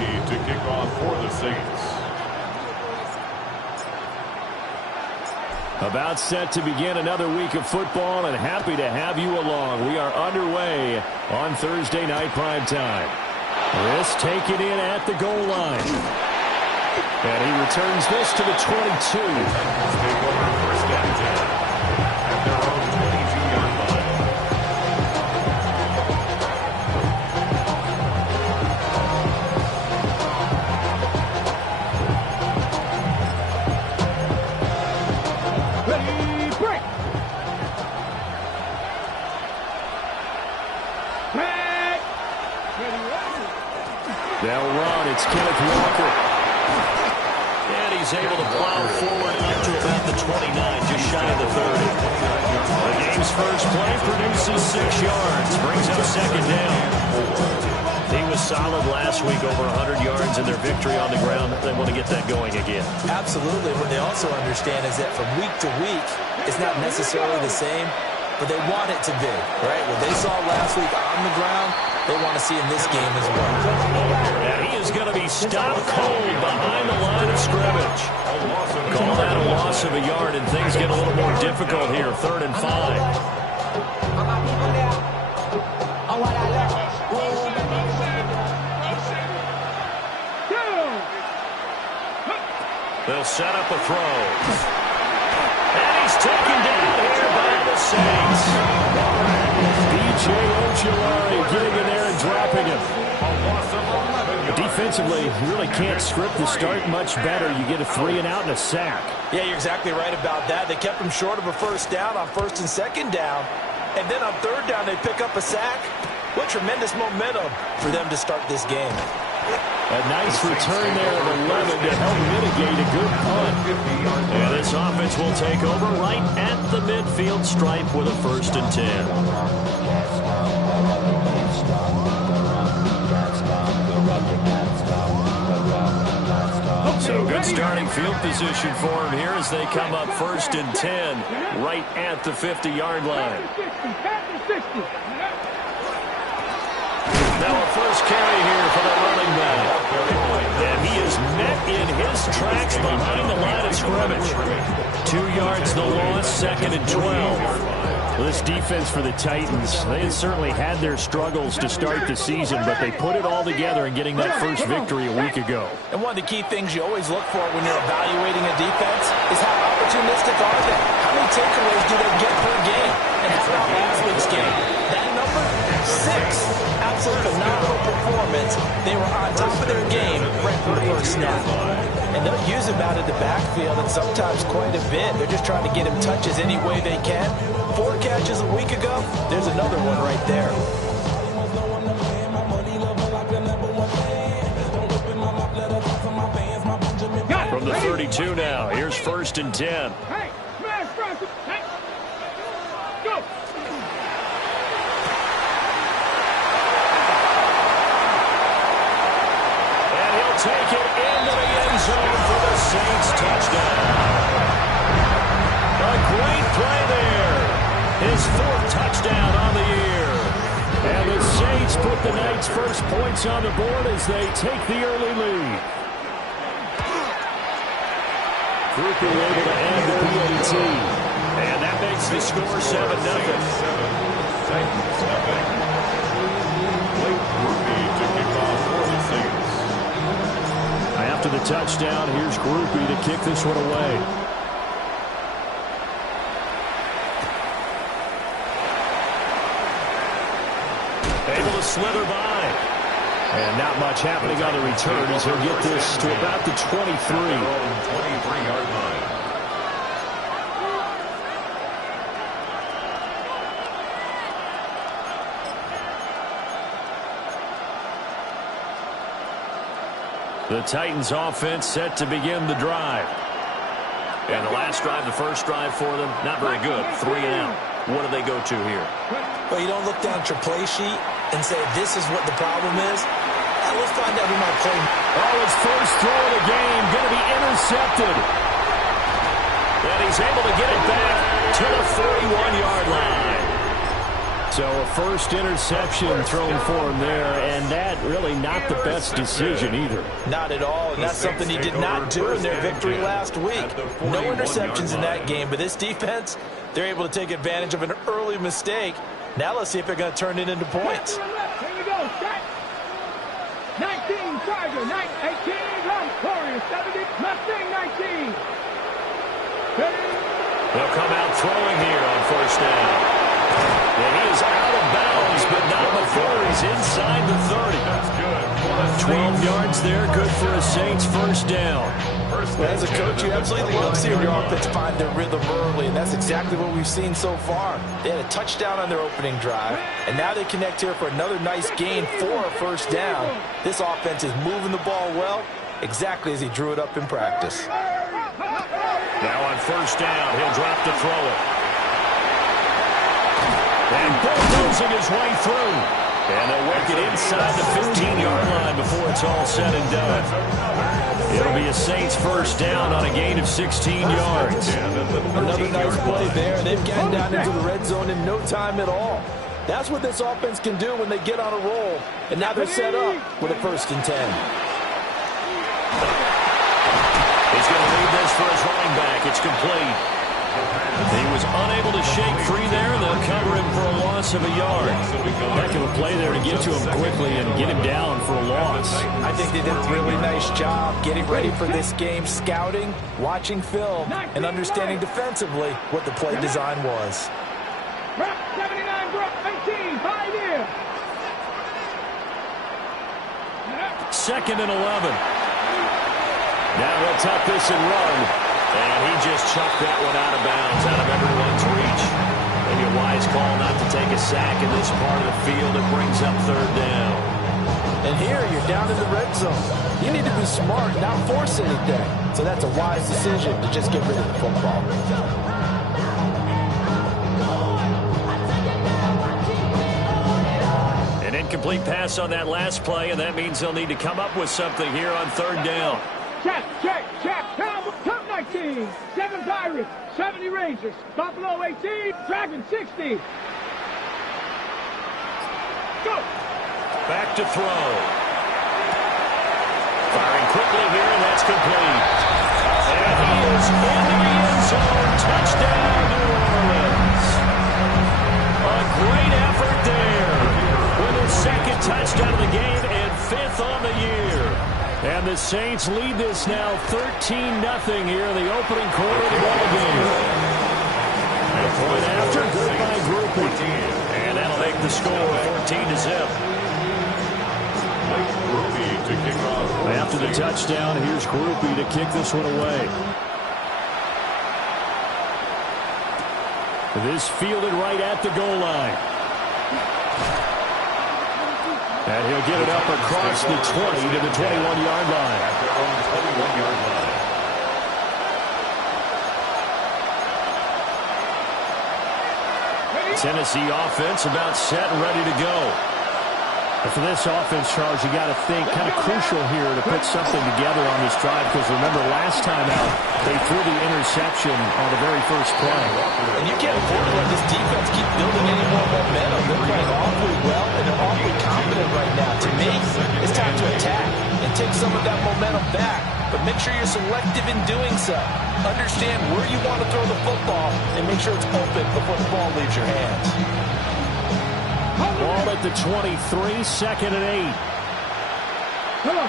rookie to kick off for the Saints. About set to begin another week of football, and happy to have you along. We are underway on Thursday night primetime. This taken in at the goal line. And he returns this to the 22. They go on first and 10 at their own 22-yard line. Ready, break! They'll run. It's Kenneth Walker. And he's able to plow forward up to about the 29, just shy of the 30. The game's first play produces 6 yards, brings up second down. He was solid last week, over 100 yards in their victory on the ground. They want to get that going again. Absolutely. What they also understand is that from week to week, it's not necessarily the same, but they want it to be, right? What they saw last week on the ground, they want to see in this game as well. And he is going to be stopped cold behind the line of scrimmage. Call that a loss of a yard, and things get a little more difficult here. 3rd and 5. They'll set up a throw. And he's taken down here by the Saints. B.J. Ojulari getting in there and dropping him. Defensively, you really can't script the start much better. You get a 3 and out and a sack. Yeah, you're exactly right about that. They kept him short of a first down on 1st and 2nd down. And then on 3rd down, they pick up a sack. What tremendous momentum for them to start this game. A nice return there of 11 to help mitigate a good punt. And this offense will take over right at the midfield stripe with a 1st and 10. So good starting field position for him here as they come up 1st and 10 right at the 50-yard line. Now a first carry here for the running back. And he is met in his tracks behind the line of scrimmage. 2 yards the loss, 2nd and 12. Well, this defense for the Titans, they had certainly had their struggles to start the season, but they put it all together in getting that first victory a week ago. And one of the key things you always look for when you're evaluating a defense is how opportunistic are they? How many takeaways do they get per game? And how about last week's game? That number, 6. Absolute phenomenal performance. They were on top of their game right from the first snap. And they'll use him out of the backfield, and sometimes quite a bit. They're just trying to get him touches any way they can. 4 catches a week ago. There's another one right there. From the 32 now, here's 1st and 10. Hey, smash, hey, go. Take it into the end zone for the Saints touchdown. A great play there. His 4th touchdown on the year. And the Saints put the night's first points on the board as they take the early lead. Groupie able to add the PAT. And that makes the score 7-0. Titans nothing. Late rookie to kick off for the Saints. After the touchdown, here's Groupie to kick this one away. Able to slither by. And not much happening on the return as he'll get this to about the 23. 23-yard line. The Titans offense set to begin the drive. And the last drive, the first drive for them, not very good. 3 and out. What do they go to here? Well, you don't look down at your play sheet and say, this is what the problem is. Let's find out who might play. Oh, his first throw of the game going to be intercepted. And he's able to get it back to the 41-yard line. So a first interception thrown for him there, and that really not the best decision either. Not at all, and that's something he did not do in their victory last week. No interceptions in that game, but this defense, they're able to take advantage of an early mistake. Now let's see if they're going to turn it into points. Here we go, set. 19, Charger, 18, run, Warriors, 70, Mustang, 19. They'll come out throwing here on first down. And he is out of bounds, but not before he's inside the 30. That's good. 12 yards there, good for a Saints first down. As a coach, you absolutely love seeing your offense find their rhythm early, and that's exactly what we've seen so far. They had a touchdown on their opening drive, and now they connect here for another nice gain for a first down. This offense is moving the ball well, exactly as he drew it up in practice. Now on first down, he'll drop to throw it. And bulldozing his way through. And they'll work it inside the 15-yard line before it's all said and done. It'll be a Saints first down on a gain of 16 yards. Another nice play there, and they've gotten down into the red zone in no time at all. That's what this offense can do when they get on a roll. And now they're set up with a 1st and 10. He's going to leave this for his running back. It's complete. He was unable to shake free there. They'll cover him for a loss of a yard. Heck of a play there to get to him quickly and get him down for a loss. I think they did a really nice job getting ready for this game, scouting, watching film, and understanding defensively what the play design was. 79, 18, 5 years. 2nd and 11. Now he'll tuck this and run. And he just chucked that one out of bounds, out of everyone's reach. Maybe a wise call not to take a sack in this part of the field. It brings up 3rd down. And here you're down in the red zone. You need to be smart, not force anything. So that's a wise decision to just get rid of the football. An incomplete pass on that last play, and that means they'll need to come up with something here on 3rd down. Check. Top 19, 7 Pirates, 70 Rangers, Buffalo 18, Dragon 60. Go! Back to throw. Firing quickly here, and that's complete. And he is in the end zone. Touchdown, New Orleans. A great effort there with his 2nd touchdown of the game and 5th on the year. And the Saints lead this now 13-0 here in the opening quarter of the ball game. And a point after, good by Groupie. And that'll make the score 14-0. After the touchdown, here's Groupie to kick this one away. This fielded right at the goal line. And he'll get it up across the 20 to the 21-yard line. At their own 21-yard line. Tennessee offense about set and ready to go. And for this offense, Charles, you got to think kind of crucial here to put something together on this drive, because remember last time out they threw the interception on the very first play. And you can't afford to let this defense keep building any more momentum. They're playing awfully well, and they're awfully confident right now. To me, it's time to attack and take some of that momentum back. But make sure you're selective in doing so. Understand where you want to throw the football and make sure it's open before the ball leaves your hands. Ball at the 23, 2nd and 8. Come on.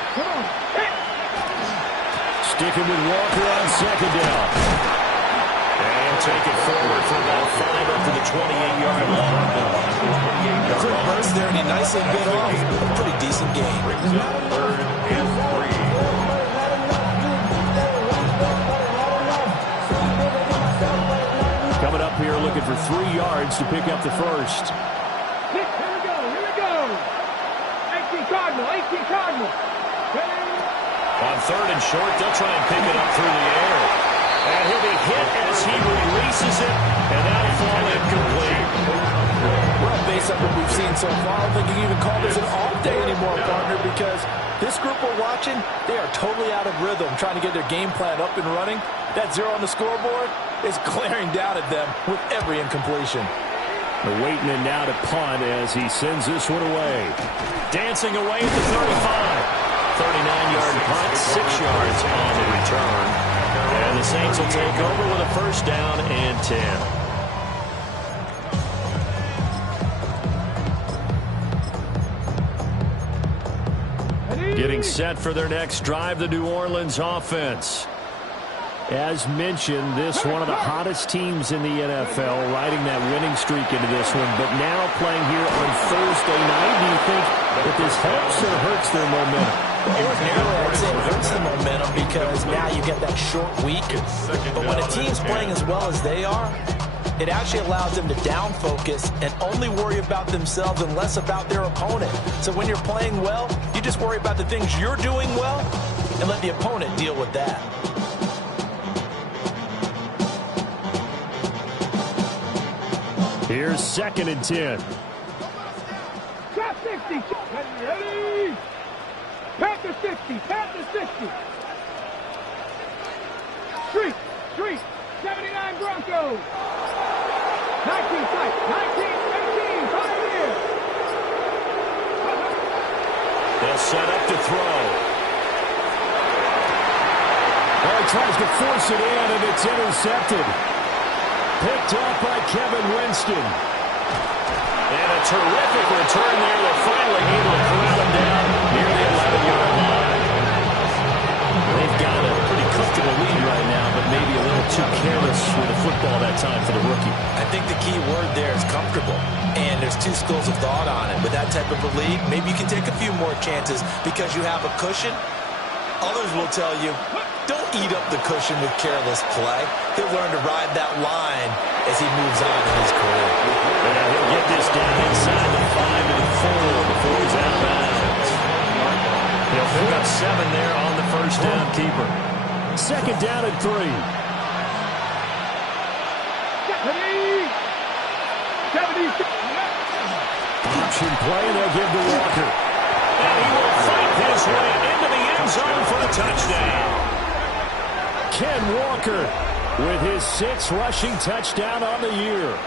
Sticking with Walker on 2nd down. And take it forward for about 5 up to the 28-yard line. Quick burst there, and he nicely bit off a pretty decent game. 3rd and 3. Coming up here looking for 3 yards to pick up the first. Here we go. 18 Cardinal. On 3rd and short, they'll try and pick it up through the air. And he'll be hit as he releases it, and that'll fall incomplete. Well, based on what we've seen so far, I don't think you can even call this an off day anymore, partner, because this group we're watching, they are totally out of rhythm, trying to get their game plan up and running. That 0 on the scoreboard is glaring down at them with every incompletion. They're waiting in now to punt as he sends this one away. Dancing away at the 35. 39-yard punt, 6 yards on the return. And the Saints will take over with a first down and 10. Getting set for their next drive, the New Orleans offense. As mentioned, this one of the hottest teams in the NFL, riding that winning streak into this one, but now playing here on Thursday night. Do you think that this helps or hurts their momentum? Ordinarily, I'd say it hurts the momentum because now you get that short week. But when a team's playing as well as they are, it actually allows them to down focus and only worry about themselves and less about their opponent. So when you're playing well, you just worry about the things you're doing well and let the opponent deal with that. Here's 2nd and 10. Trap 60. Ready? Panther 60. Panther 60. Street. 79 Broncos. 19 tight. 19, 18. Pioneer. They'll set up to throw. Oh, he tries to force it in, and it's intercepted. Picked up by Kevin Winston. And a terrific return there. They're finally able to corral him down near the 11-yard line. They've got a pretty comfortable lead right now, but maybe a little too careless with the football that time for the rookie. I think the key word there is comfortable. And there's two schools of thought on it. With that type of a lead, maybe you can take a few more chances because you have a cushion. Others will tell you, don't eat up the cushion with careless play. He'll learn to ride that line as he moves on in his career. And he'll get this down inside the 5 to the 4 before he's out of bounds. He'll pick up 7 there on the first down keeper. 2nd down and 3. Option play, they'll give to Walker. And he will fight his way into the end zone for a touchdown. Ken Walker with his 6th rushing touchdown on the year.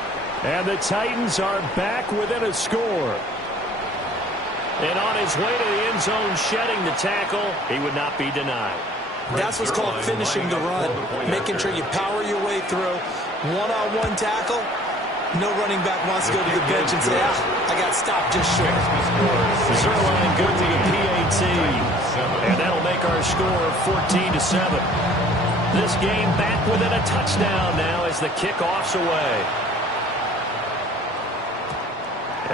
And the Titans are back within a score. And on his way to the end zone, shedding the tackle, he would not be denied. That's what's called finishing the run. Making sure you power your way through. One-on-one tackle. No running back wants to go to the bench and say, I got stopped just short. Zerline good to the PAT. And that'll make our score 14-7. This game back within a touchdown now as the kickoff's away.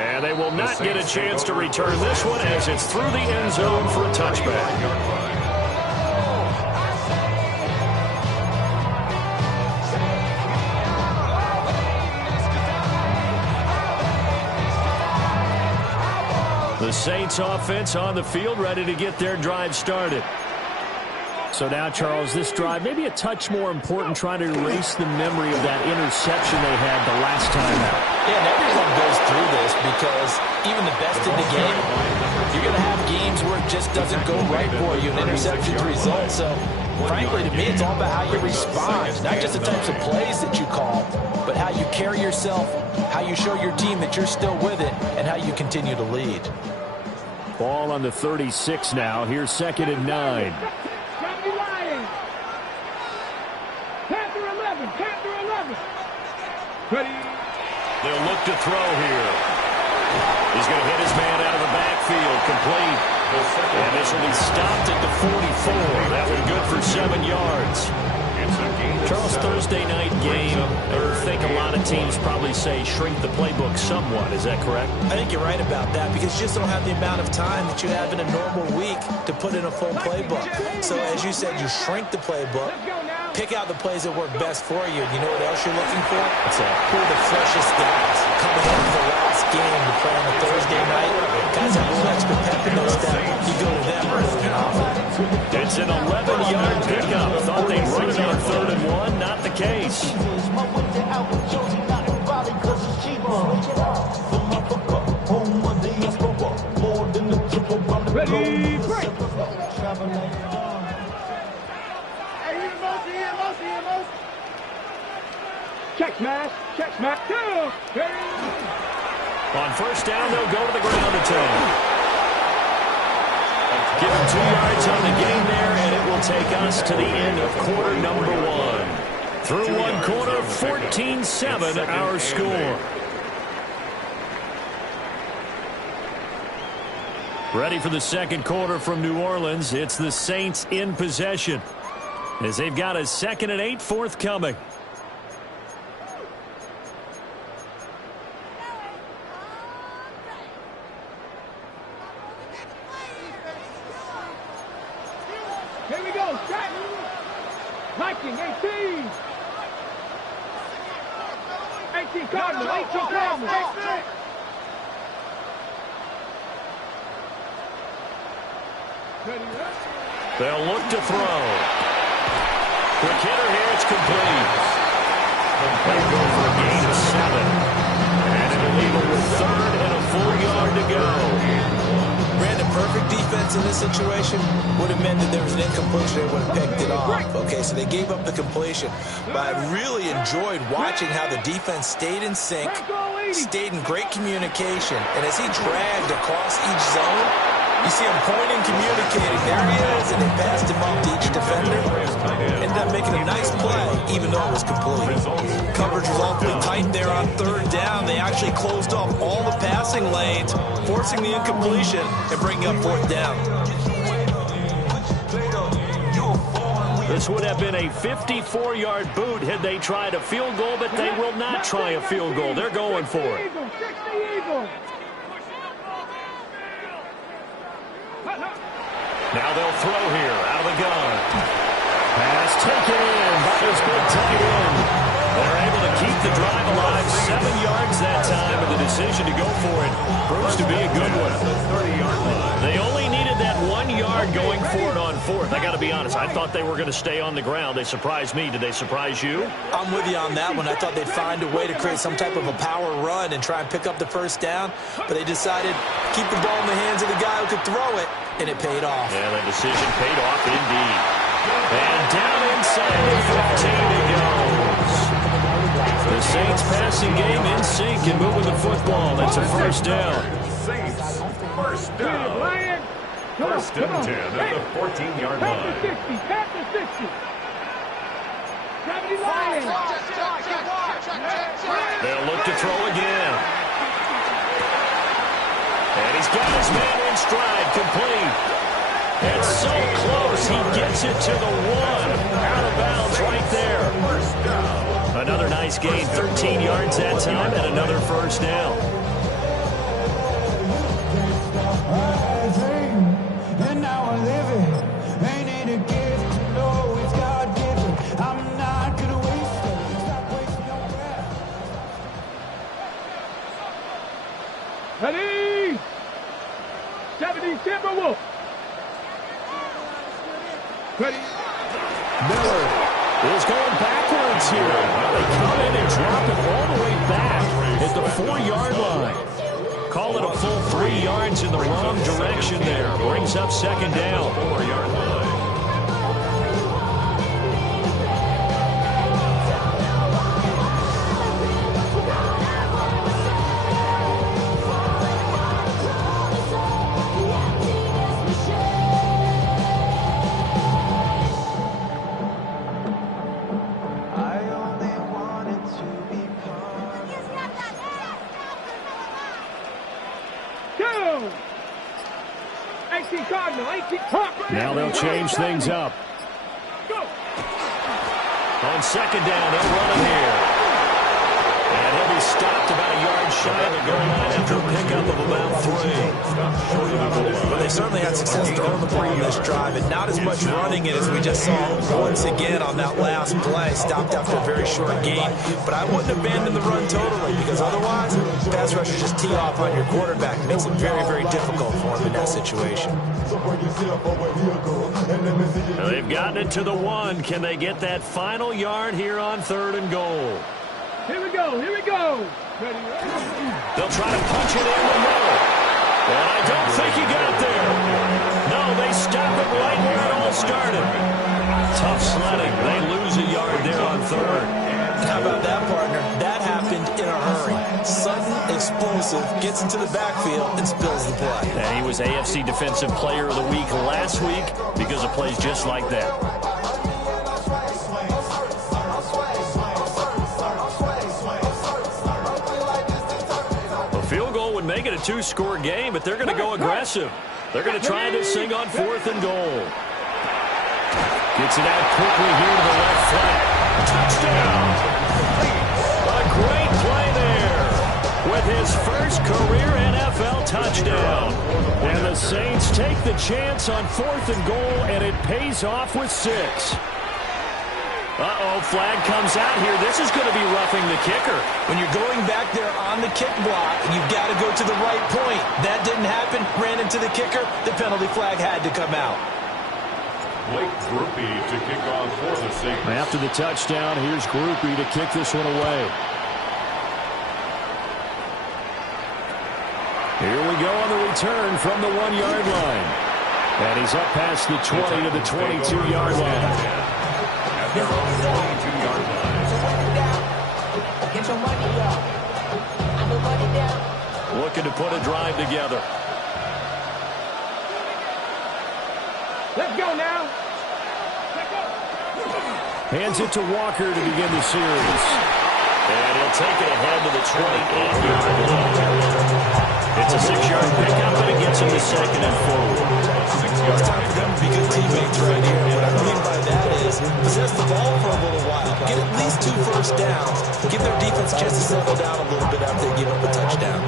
And they will not get a chance to return this one as it's through the end zone for a touchback. The Saints offense on the field, ready to get their drive started. So now, Charles, this drive maybe a touch more important, trying to erase the memory of that interception they had the last time out. Yeah, and everyone goes through this because even the best in the game, you're going to have games where it just doesn't go right for you, and interceptions result. So, frankly, to me, it's all about how you respond, not just the types of plays that you call, but how you carry yourself, how you show your team that you're still with it, and how you continue to lead. Ball on the 36 now. Here's 2nd and 9. Panther 11. Ready? They'll look to throw here. He's going to hit his man out of the backfield, complete. And this will be stopped at the 44. That one good for 7 yards. Charles, Thursday night game, I think a lot of teams probably say shrink the playbook somewhat. Is that correct? I think you're right about that because you just don't have the amount of time that you have in a normal week to put in a full playbook. So as you said, you shrink the playbook, pick out the plays that work best for you. You know what else you're looking for? Who are the freshest guys coming in for the last game to play on a Thursday night? Guys have a little extra pep in their step. You go to them early and often. It's an 11-yard pickup. Thought they'd run it on 3rd and 1. Not the case. Ready, break. Check smash. Check smash. 2. On first down, they'll go to the ground attack. Give him 2 yards on the game there, and it will take us to the end of quarter number 1. Through one quarter, 14-7 our score. Ready for the second quarter from New Orleans. It's the Saints in possession as they've got a 2nd and 8 forthcoming. Here we go. Set. Viking 18. 18 Cardinal. 18 Cardinal. They'll look to throw. Quick hitter here. It's complete. They'll go for a gain of 7. And it'll leave them with 3rd and a full yard to go. Brandon, perfect defense in this situation would have meant that there was an incompletion. They would have picked it off. Okay, so they gave up the completion. But I really enjoyed watching how the defense stayed in sync, stayed in great communication. And as he dragged across each zone, you see him pointing, communicating. There he is, and they passed him up to each defender. Ended up making a nice play, even though it was complete. Coverage was awfully tight there on 3rd down. They actually closed off all the passing lanes, forcing the incompletion and bringing up 4th down. This would have been a 54-yard boot had they tried a field goal, but they will not try a field goal. They're going for it. Now they'll throw here out of the gun. Pass taken in by his big tight end. They're able to keep the drive alive. 7 yards that time, and the decision to go for it proves to be a good one. They only needed that 1 yard going for it on 4th. I got to be honest, I thought they were going to stay on the ground. They surprised me. Did they surprise you? I'm with you on that one. I thought they'd find a way to create some type of a power run and try and pick up the 1st down, but they decided to keep the ball in the hands of the guy who could throw it, and it paid off. Yeah, that decision paid off indeed. And down inside the 15 it goes. The Saints passing game in sync and moving the football. It's a 1st down. Saints, 1st down. 1st and 10 at the 14-yard line. Pass the 60. 70 Lions. They'll look to throw again. And he's got his man in stride, complete. It's so close, he gets it to the 1. Out of bounds right there. Another nice gain, 13 yards that time, and another 1st down. And now I live it. Ain't it a gift to know it's God-given? I'm not gonna waste it. Stop wasting your breath. Ready? 70 Timberwolf. Ready? Miller is going backwards here. They come in and drop it all the way back at the 4-yard line. Call it a full 3 yards in the wrong direction there. Brings up 2nd down. 4-yard line. Now they'll change things up. On 2nd down, they'll run him here. And he'll be stopped about a yard shy of the goal line after a pickup of about 3. Well, they certainly had success throwing the ball on this drive, and not as much running it as we just saw once again on that last play. Stopped after a very short gain. But I wouldn't abandon the run totally, because otherwise, pass rushers just tee off on your quarterback. It makes it very, very difficult for him in that situation. Now they've gotten it to the 1. Can they get that final yard here on 3rd and goal? Here we go. Here we go. Ready? They'll try to punch it in the middle. And I don't think he got there. No, they stop it right where it all started. Tough sledding. They lose a yard there on 3rd. How about that, partner? That happened in a hurry. Sudden, explosive, gets into the backfield, and spills the play. And he was AFC Defensive Player of the Week last week because of plays just like that. A field goal would make it a 2-score game, but they're going to go aggressive. They're going to try this thing on 4th and goal. Gets it out quickly here to the left flat. Touchdown! A great play there with his first career NFL touchdown. And the Saints take the chance on 4th and goal, and it pays off with 6. Uh-oh, flag comes out here. This is going to be roughing the kicker. When you're going back there on the kick block, you've got to go to the right point. That didn't happen. Ran into the kicker. The penalty flag had to come out. Blake Groupie to kick off for the Saints. After the touchdown, here's Groupie to kick this one away. Here we go on the return from the 1-yard line. And he's up past the 20 to the 22-yard line. At their own 22-yard line. Get your money up. I put money down. Looking to put a drive together. Let's go now. Hands it to Walker to begin the series. And he'll take it ahead to the 28-yard line. It's a 6-yard pickup, and it gets him to 2nd and 4. It's time for them to be good teammates right here. What I mean by that is possess the ball for a little while. Get at least 2 first downs. Give their defense a chance to settle down a little bit after they give up a touchdown.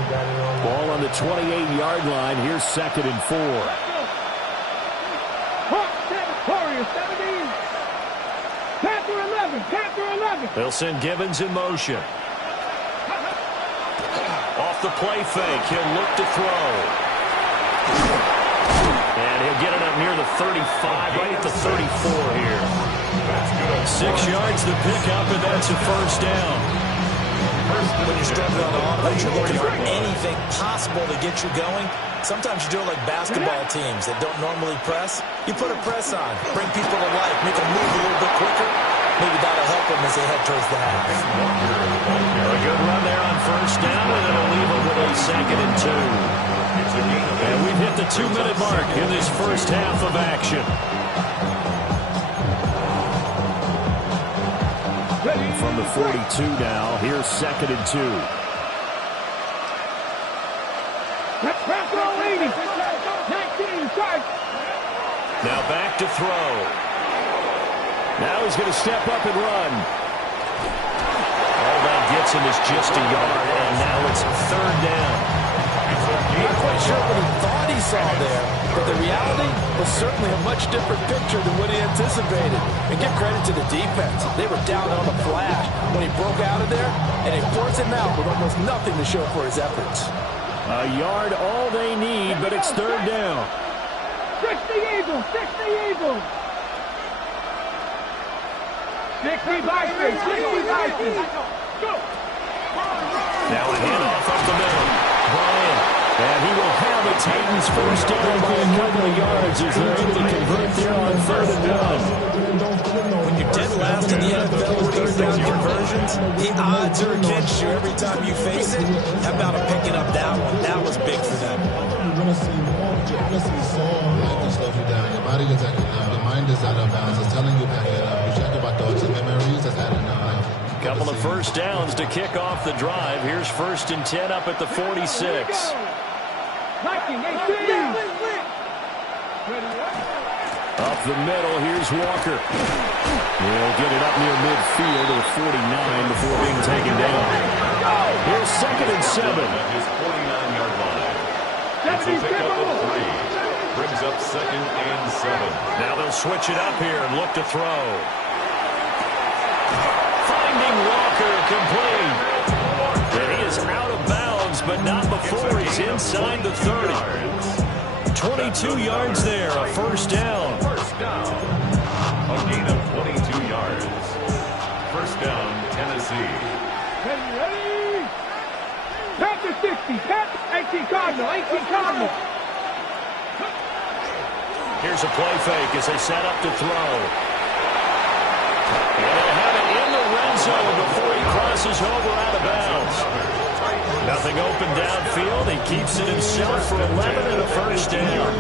Ball on the 28-yard line. Here's 2nd and 4. Warriors 17. Panther 11. Panther 11. They'll send Gibbons in motion. Off the play fake. He'll look to throw. And he'll get it up near the 35, right at the 34 here. 6 yards the pickup, and that's a first down. When you're struggling on offense, you're looking for anything possible to get you going. Sometimes you do it like basketball teams that don't normally press. You put a press on, bring people to life, make them move a little bit quicker. Maybe that'll help them as they head towards the half. A good run there on first down, and it'll leave them with a 2nd and 2. And we've hit the 2-minute mark in this first half of action. From the 42 now, here's 2nd and 2. Now back to throw. Now he's going to step up and run. All that gets him is just a yard, and now it's 3rd down. Not quite sure what he thought he saw there, but the reality was certainly a much different picture than what he anticipated. And give credit to the defense. They were down on the flash when he broke out of there, and they forced him out with almost nothing to show for his efforts. A yard all they need, but it's 3rd down. 60 Eagles, 60 Eagles. 60 Vikings, 60 Vikings. Go. Now a handoff up the middle. Bryant. And he will have the Titans first down by a couple of yards as they're able to convert there on 3rd and 1. When you're dead last in the NFL with third down conversions, the odds are against you every time you face it. How about him picking up that one? That was big for them. You're going to see more. You're going to see so life will slow you down. Your body is acting up. Your mind is out of bounds. It's telling you back it up. You check about thoughts and memories. That's adding up. Couple of first downs to kick off the drive. Here's 1st and 10 up at the 46. Viking 18. Up the middle, here's Walker. He'll get it up near midfield to the 49 before being taken down. Here's 2nd and 7. At his 49-yard line. It's a pickup of 3. Brings up 2nd and 7. Now they'll switch it up here and look to throw. Finding Walker complete. And he is out of bounds, but not before he's inside the 30. 22 yards there, a first down. First down. A gain of 22 yards. First down, Tennessee. Ready? Panther 60. Panther 18 Cardinal. 18 Cardinal. Here's a play fake as they set up to throw. And they'll have it in the red zone before he crosses over out of bounds. Nothing open downfield. He keeps it himself for 11 and a first down.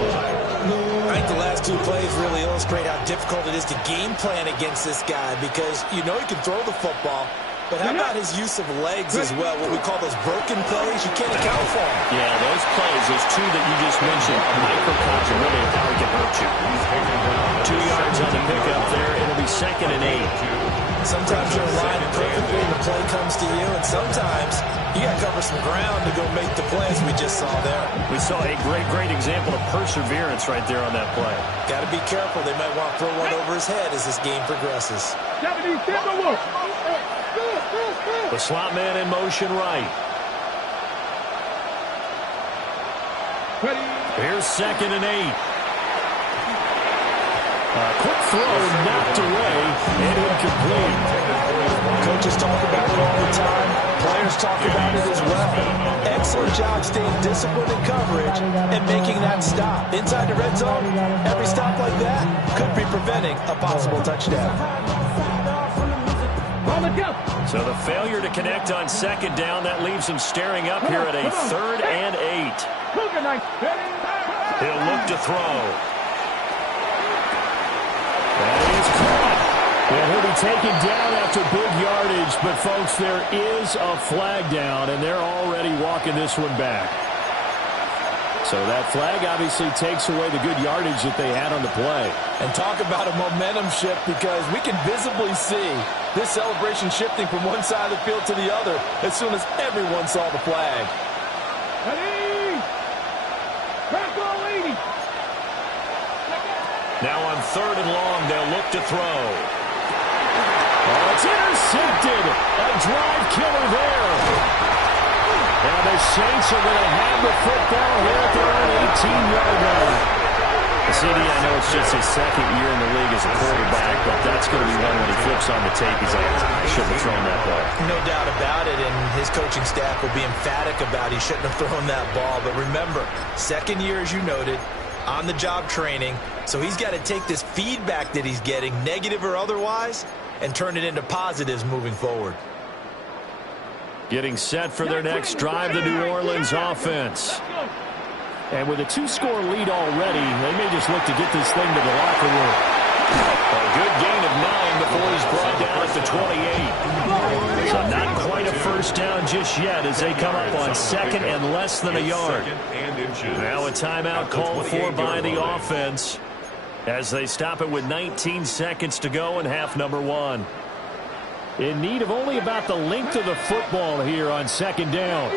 I think the last two plays really illustrate how difficult it is to game plan against this guy because you know he can throw the football, but how about his use of legs as well, what we call those broken plays? You can't account for them. Yeah, those plays, those two that you just mentioned, a microcosm really of how he can hurt you. 2 yards on the pickup there. It'll be 2nd and 8. Sometimes you're aligned perfectly and the play comes to you, and sometimes you got to cover some ground to go make the plays we just saw there. We saw a great example of perseverance right there on that play. Got to be careful. They might want to throw one over his head as this game progresses. The slot man in motion right. Here's 2nd and 8. Quick throw knocked away and incomplete. Coaches talk about it all the time. Players talk about it as well. Excellent job staying disciplined in coverage and making that stop. Inside the red zone, every stop like that could be preventing a possible touchdown. So the failure to connect on 2nd down, that leaves him staring up here at a 3rd and 8. He'll look to throw. That is caught. And he'll be taken down after big yardage. But, folks, there is a flag down, and they're already walking this one back. So that flag obviously takes away the good yardage that they had on the play. And talk about a momentum shift because we can visibly see this celebration shifting from one side of the field to the other as soon as everyone saw the flag. Now on 3rd and long, they'll look to throw. Oh, it's intercepted. A drive killer there. And the Saints are going to have the football here at their own 18-yard line. CD, I know it's just his 2nd year in the league as a quarterback, but that's going to be one when he flips on the tape. He's like, I shouldn't have thrown that ball. No doubt about it, and his coaching staff will be emphatic about he shouldn't have thrown that ball. But remember, 2nd year, as you noted, on-the-job training, so he's got to take this feedback that he's getting, negative or otherwise, and turn it into positives moving forward. Getting set for their next drive, the New Orleans offense. And with a 2-score lead already, they may just look to get this thing to the locker room. A good gain of 9 before he's brought down at the 28. So not quite a first down just yet as they come up on 2nd and less than a yard. Now a timeout called for by the offense as they stop it with 19 seconds to go in half number 1. In need of only about the length of the football here on 2nd down.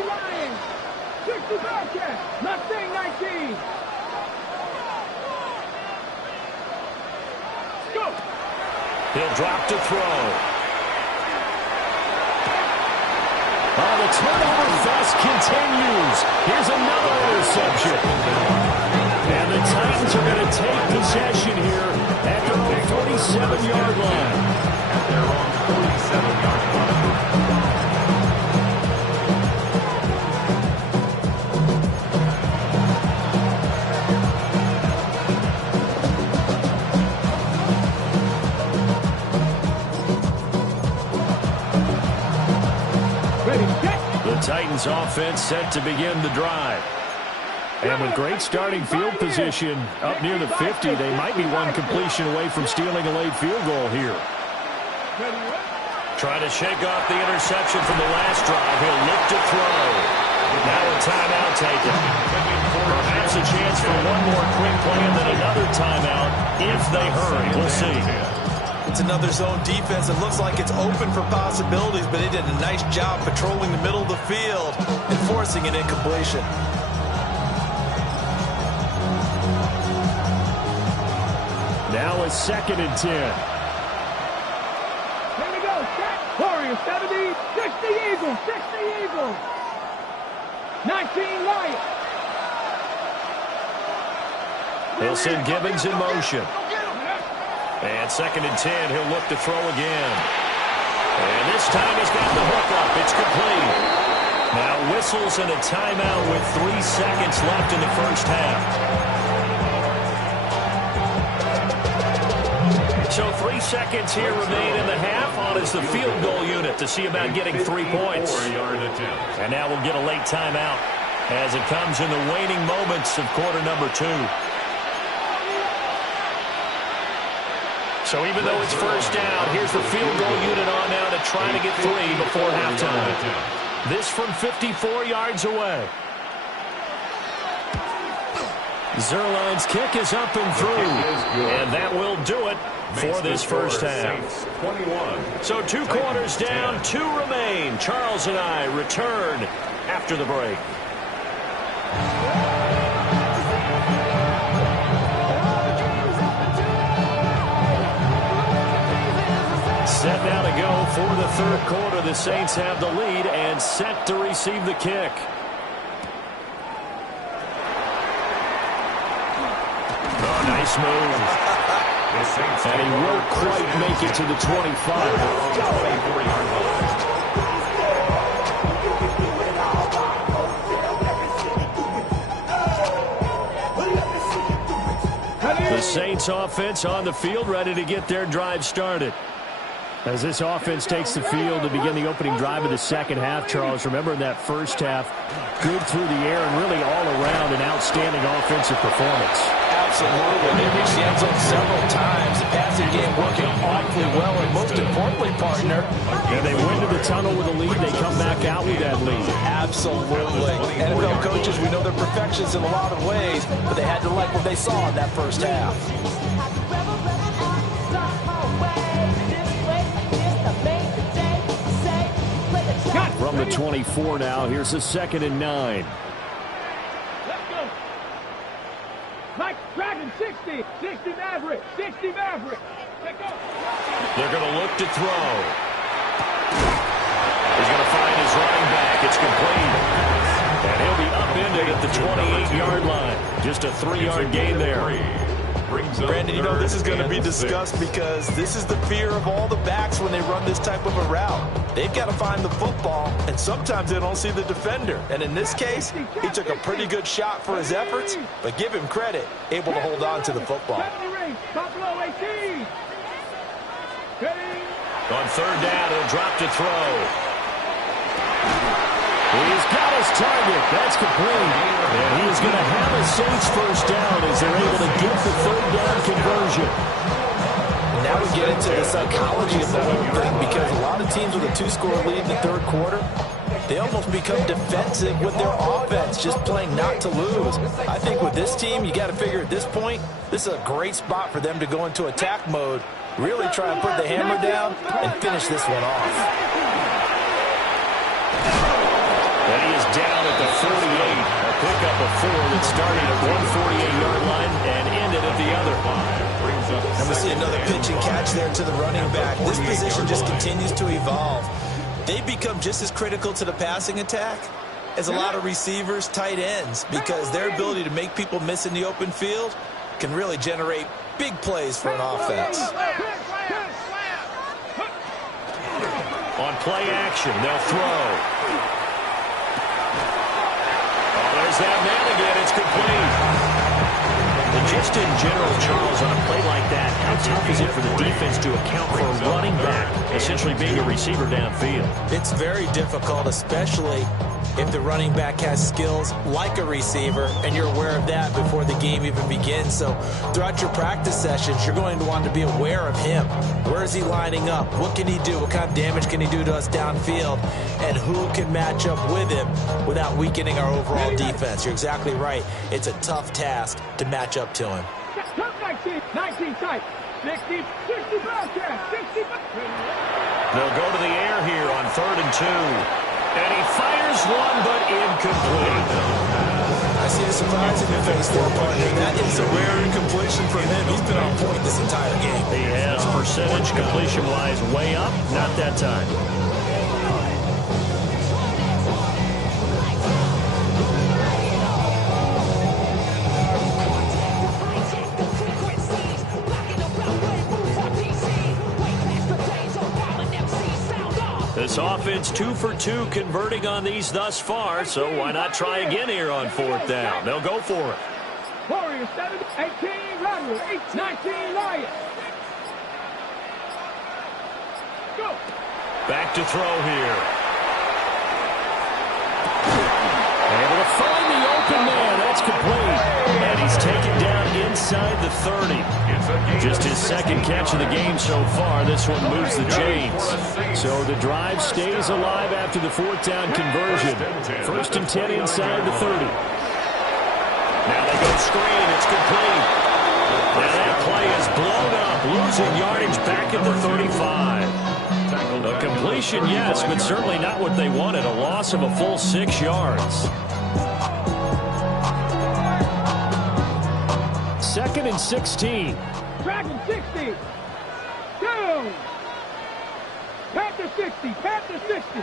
He'll drop to throw. The turnover fest continues. Here's another interception. And the Titans are going to take possession here at their own 47-yard line. At their own 47-yard line. The Titans offense set to begin the drive. And with great starting field position up near the 50, they might be one completion away from stealing a late field goal here. Trying to shake off the interception from the last drive. He'll look to throw. Now a timeout taken. Perhaps a chance for one more quick play and then another timeout if they hurry. We'll see. It's another zone defense. It looks like it's open for possibilities, but they did a nice job patrolling the middle of the field and forcing an incompletion. Now a 2nd and 10. Here we go. Set. Warriors 70. 60 Eagles. 60 Eagles. 19 Lions. They'll send Gibbons in motion. And 2nd and 10, he'll look to throw again. And this time he's got the hook up. It's complete. Now whistles and a timeout with 3 seconds left in the first half. So 3 seconds here remain in the half on out is the field goal unit to see about getting 3 points. 4-yard attempt. And now we'll get a late timeout as it comes in the waning moments of quarter number 2. So even though it's first down, here's the field goal unit on now to try to get 3 before halftime. This from 54 yards away. Zerline's kick is up and through, and that will do it for this first half. 21. So 2 quarters down, 2 remain. Charles and I return after the break. Set now to go for the third quarter. The Saints have the lead and set to receive the kick. Oh, nice move. And he won't quite make it to the 25. 24-yard line. The Saints offense on the field, ready to get their drive started. As this offense takes the field to begin the opening drive of the second half, Charles, remember in that first half, good through the air and really all around an outstanding offensive performance. Absolutely. They reached the end zone several times. The passing game working awfully well, and most importantly, partner, and they went to the tunnel with a lead. They come back out with that lead. Absolutely. NFL coaches, we know they're perfectionists in a lot of ways, but they had to like what they saw in that first half. From the 24 now, here's a 2nd and 9. Let's go. Mike, Dragon, 60. 60 Maverick. 60 Maverick. Let's go. They're going to look to throw. He's going to find his running back. It's complete. And he'll be upended at the 28-yard line. Just a 3-yard gain there. Brandon, you know this is going to be discussed because this is the fear of all the backs when they run this type of a route. They've got to find the football, and sometimes they don't see the defender. And in this case, he took a pretty good shot for his efforts, but give him credit, able to hold on to the football. Bobl, 18. On third down, he'll drop to throw. He's got his target. That's complete. And he is going to have a Saints first down as they're able to get the third down conversion. Now we get into the psychology of the whole thing because a lot of teams with a 2-score lead in the third quarter, they almost become defensive with their offense, just playing not to lose. I think with this team, you got to figure at this point, this is a great spot for them to go into attack mode, really try and put the hammer down and finish this one off. And he is down at the 48. A pickup of 4 that started at 148-yard line and ended at the other. And we see another pitch and catch there to the running back. This position just continues to evolve. They become just as critical to the passing attack as a lot of receivers, tight ends, because their ability to make people miss in the open field can really generate big plays for an offense. On play action, they'll throw. There's that man again. It's complete. And just in general, Charles, on a play like that, how tough is it for the defense to account for a running back essentially being a receiver downfield? It's very difficult, especially if the running back has skills like a receiver, and you're aware of that before the game even begins. So throughout your practice sessions, you're going to want to be aware of him. Where is he lining up? What can he do? What kind of damage can he do to us downfield? And who can match up with him without weakening our overall defense? You're exactly right. It's a tough task to match up to him. 19 tight. 60 Bearcats. 60. They'll go to the air here on 3rd and 2. And he fires one, but incomplete. I see the surprise in your face there, partner. That is a rare incompletion from him. He's been on point this entire game. He has percentage completion-wise way up. Not that time. This offense 2 for 2 converting on these thus far, so why not try again here on 4th down? They'll go for it. Warriors 7, 18 Rattler, 19 Lions. Back to throw here. Able to find the open man. That's complete. And he's taken down inside the 30. Just his second catch of the game so far. This one moves the chains. So the drive stays alive after the fourth down conversion. 1st and 10 inside the 30. Now they go screen. It's complete. Now that play is blown up. Losing yardage back at the 35. A completion, yes, but certainly not what they wanted. A loss of a full 6 yards. 2nd and 16. Dragon 60. Down. Panther 60. Panther 60.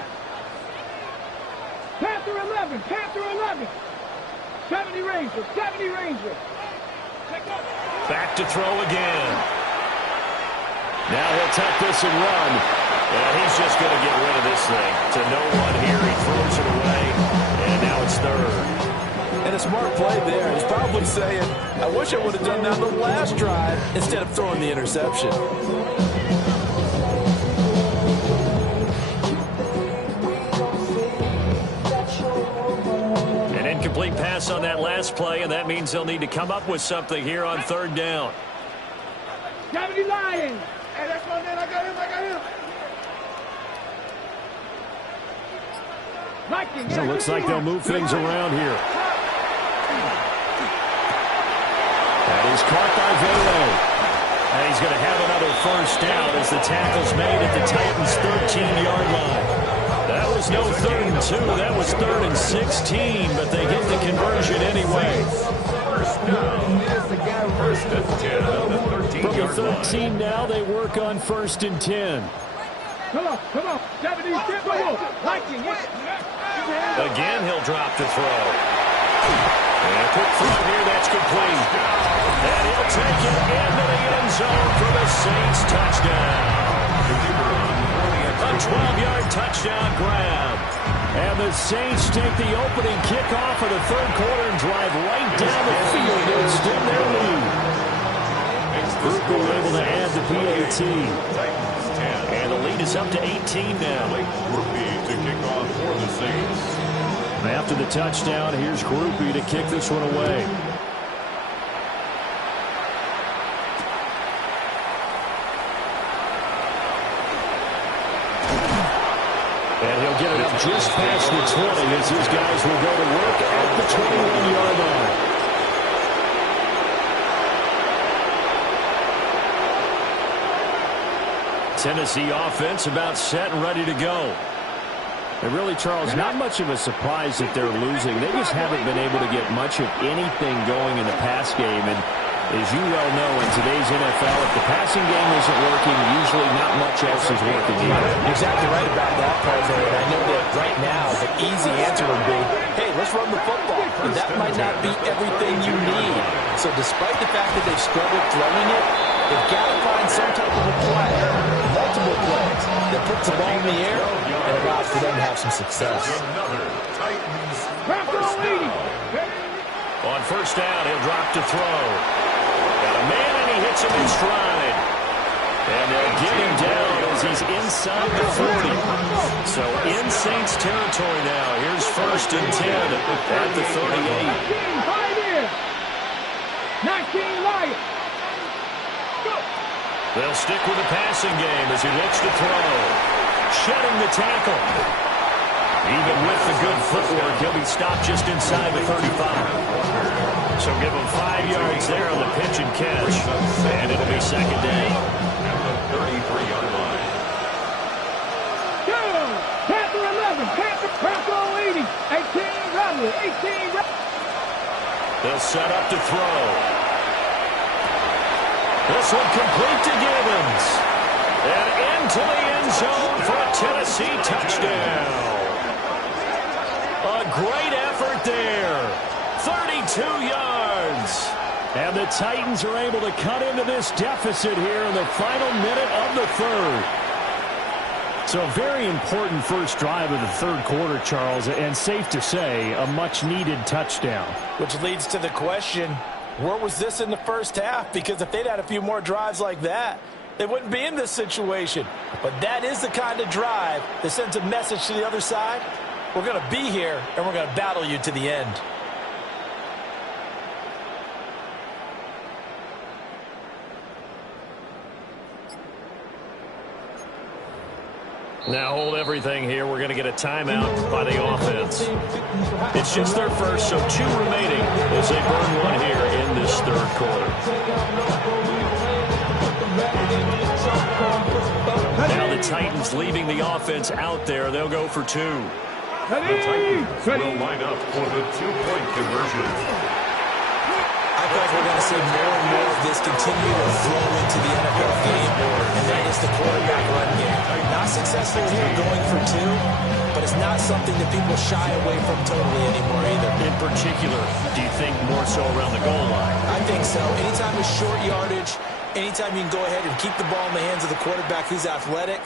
Panther 11. Panther 11. 70 Rangers. 70 Rangers. Back to throw again. Now he'll tuck this and run. And he's just going to get rid of this thing. To no one here, he throws it away. And now it's 3rd. And a smart play there. He's probably saying, I wish I would have done that the last drive instead of throwing the interception. An incomplete pass on that last play, and that means they'll need to come up with something here on 3rd down. 70 Lions. Hey, that's my man. I got him. So it looks like they'll move things around here. That is caught by Velo. And he's going to have another 1st down as the tackle's made at the Titans' 13-yard line. That was no 3rd and 2. That was 3rd and 16, but they get the conversion anyway. From the 13 now, they work on 1st and 10. Come on. 70 Timberwolves. Again, he'll drop the throw. And a quick throw here, that's complete. And he'll take it into the end zone for the Saints touchdown. A 12-yard touchdown grab. And the Saints take the opening kickoff of the 3rd quarter and drive right down the field to extend their lead. Bobl able to add the PAT. And the lead is up to 18 now. To kick off for the Saints. After the touchdown, here's Groupie to kick this one away. And he'll get it up just past the 20 as his guys will go to work at the 21-yard line. Tennessee offense about set and ready to go. And really, Charles, not much of a surprise that they're losing. They just haven't been able to get much of anything going in the pass game. And as you well know, in today's NFL, if the passing game isn't working, usually not much else is working either. Exactly right about that, Parzo. And I know that right now the easy answer would be, hey, let's run the football. But that might not be everything you need. So despite the fact that they've struggled throwing it, they've got to find some type of a play, multiple plays, that puts the ball in the air and allows for them to have some success. On 1st down, he'll drop to throw. Got a man, and he hits him in stride. And they'll get him down as he's inside the 40. So in Saints territory now. Here's 1st and 10 at the 38. 19 Lions. They'll stick with the passing game as he looks to throw. Shedding the tackle. Even with the good footwork, he'll be stopped just inside the 35. So give him 5 yards there on the pitch and catch. And it'll be 2nd day. At the 33-yard line. Panther 11. Panther 80. 18 Rebel. 18 Rebel. They'll set up to throw. This one complete to Gibbons. And into the end zone for a Tennessee touchdown. A great effort there. 32 yards. And the Titans are able to cut into this deficit here in the final minute of the 3rd. So a very important first drive of the 3rd quarter, Charles, and safe to say, a much-needed touchdown. Which leads to the question, where was this in the 1st half? Because if they'd had a few more drives like that, they wouldn't be in this situation. But that is the kind of drive that sends a message to the other side. We're going to be here, and we're going to battle you to the end. Now hold everything here. We're going to get a timeout by the offense. It's just their first, so 2 remaining as they burn 1 here in this third quarter. Now the Titans leaving the offense out there. They'll go for 2. The Titans will line up for the 2-point conversion. I feel like we're going to see more and more of this continue to flow into the NFL game, and that is the quarterback run game. Not successful here going for 2, but it's not something that people shy away from totally anymore either. In particular, do you think more so around the goal line? I think so. Anytime it's short yardage, anytime you can go ahead and keep the ball in the hands of the quarterback who's athletic,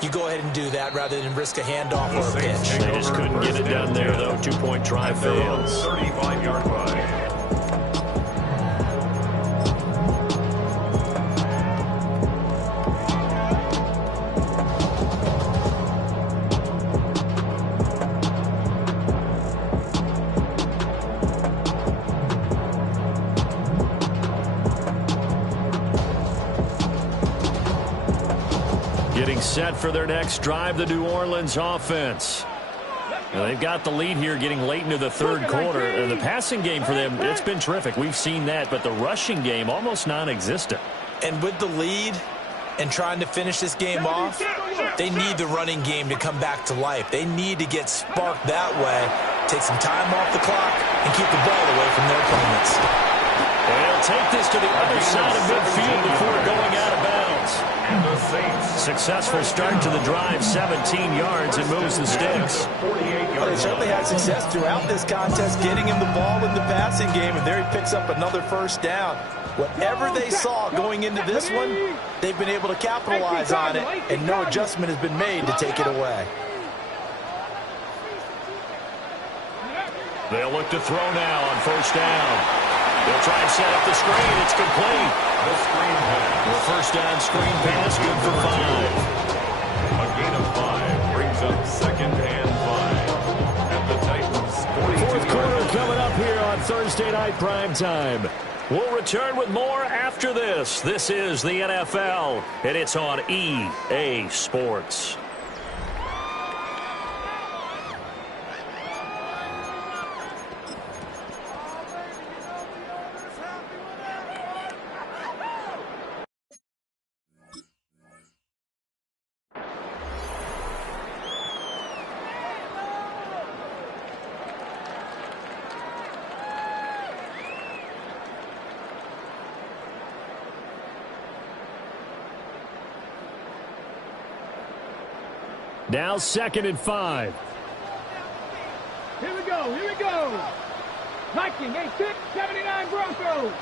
you go ahead and do that rather than risk a handoff or a pitch. They just couldn't get it done there, though. 2-point try fails. 35-yard line. Getting set for their next drive, the New Orleans offense. Now they've got the lead here getting late into the third quarter. And the passing game for them, it's been terrific. We've seen that, but the rushing game almost non-existent. And with the lead and trying to finish this game off, they need the running game to come back to life. They need to get sparked that way, take some time off the clock, and keep the ball away from their opponents. They'll take this to the other side of midfield before going out of bounds. Successful start to the drive, 17 yards, and moves the sticks. Well, they certainly had success throughout this contest, getting him the ball in the passing game, and there he picks up another first down. Whatever they saw going into this one, they've been able to capitalize on it, and no adjustment has been made to take it away. They'll look to throw now on first down. They'll try and set up the screen. It's complete. The screen pass. The first down screen pass, good for 5. A gain of 5 brings up second and 5. At the Titans' 42. Fourth quarter coming up here on Thursday Night Primetime. We'll return with more after this. This is the NFL, and it's on EA Sports. Now 2nd and 5. Here we go, here we go. Viking, 8-6, 79 Broncos.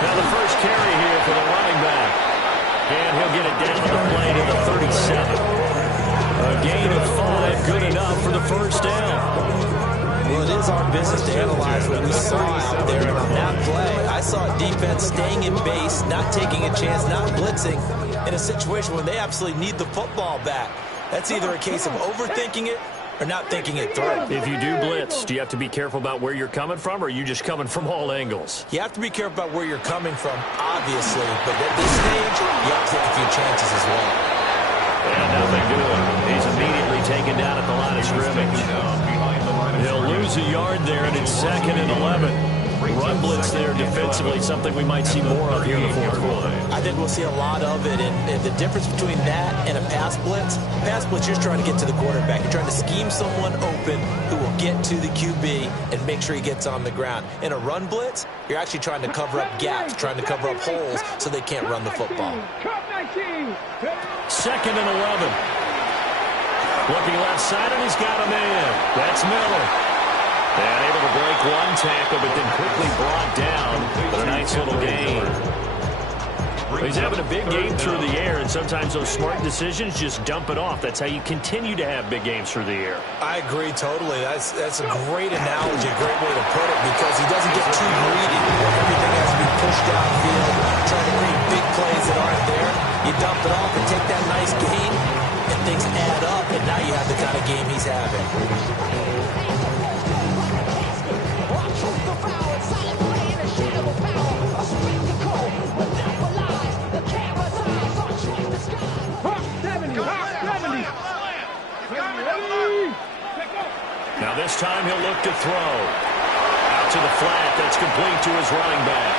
Now the first carry here for the running back. And he'll get it down the play to the 37. A gain of 5, good enough for the first down. Well, it is our business to analyze what we saw out there. And on that play, I saw defense staying in base, not taking a chance, not blitzing in a situation when they absolutely need the football back. That's either a case of overthinking it or not thinking it through. If you do blitz, do you have to be careful about where you're coming from, or are you just coming from all angles? You have to be careful about where you're coming from, obviously. But at this stage, you have to take a few chances as well. And nothing doing. He's immediately taken down at the line of scrimmage. He'll lose a yard there, and it's 2nd and 11. Run blitz there defensively, something we might see more of here in the fourth quarter. I think we'll see a lot of it, and the difference between that and a pass blitz, you're just trying to get to the quarterback. You're trying to scheme someone open who will get to the QB and make sure he gets on the ground. In a run blitz, you're actually trying to cover up gaps, trying to cover up holes so they can't run the football. 2nd and 11. Looking left side, and he's got a man. That's Miller. And able to break one tackle, but then quickly brought down. But a nice little gain. He's having a big game through the air, and sometimes those smart decisions just dump it off. That's how you continue to have big games through the air. I agree totally. That's a great analogy, a great way to put it, because he doesn't get too greedy. Everything has to be pushed downfield, trying to create big plays that aren't there. You dump it off and take that nice gain, and things add up, and now you have the kind of game he's having. Now this time he'll look to throw. Out to the flat. That's complete to his running back.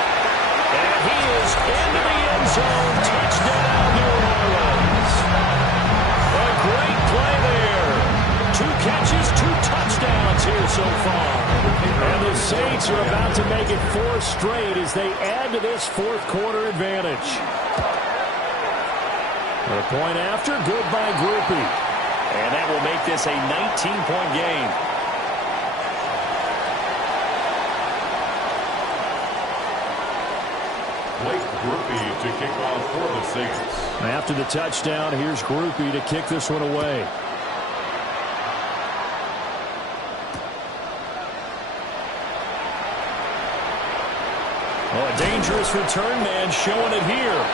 And he is into the end zone. Touchdown, New Orleans. A great play there. 2 catches, 2 touchdowns here so far. And the Saints are about to make it 4 straight as they add to this fourth quarter advantage. A point after, good by Groupie. And that will make this a 19-point game. Groupie to kick off for the Saints. After the touchdown, here's Groupie to kick this one away. Oh, a dangerous return man showing it here.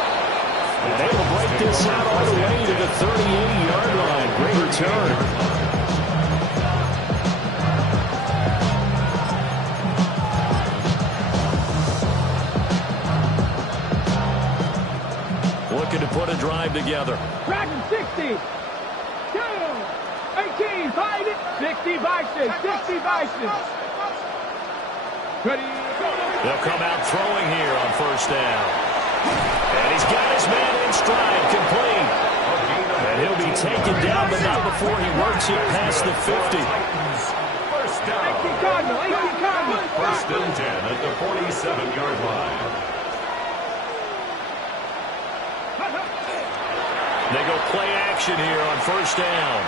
And able to break this out all the way to the 38-yard line. Great return. Looking to put a drive together. Dragon 60. Down. 18. Find it. 60 Bison. 60 Bison. Ready. They'll come out throwing here on first down. And he's got his man in stride, complete. And he'll be taken down, but not before he works it past the 50. First down. 18 Cardinal. 18 Cardinal. First and 10 at the 47-yard line. They go play action here on first down.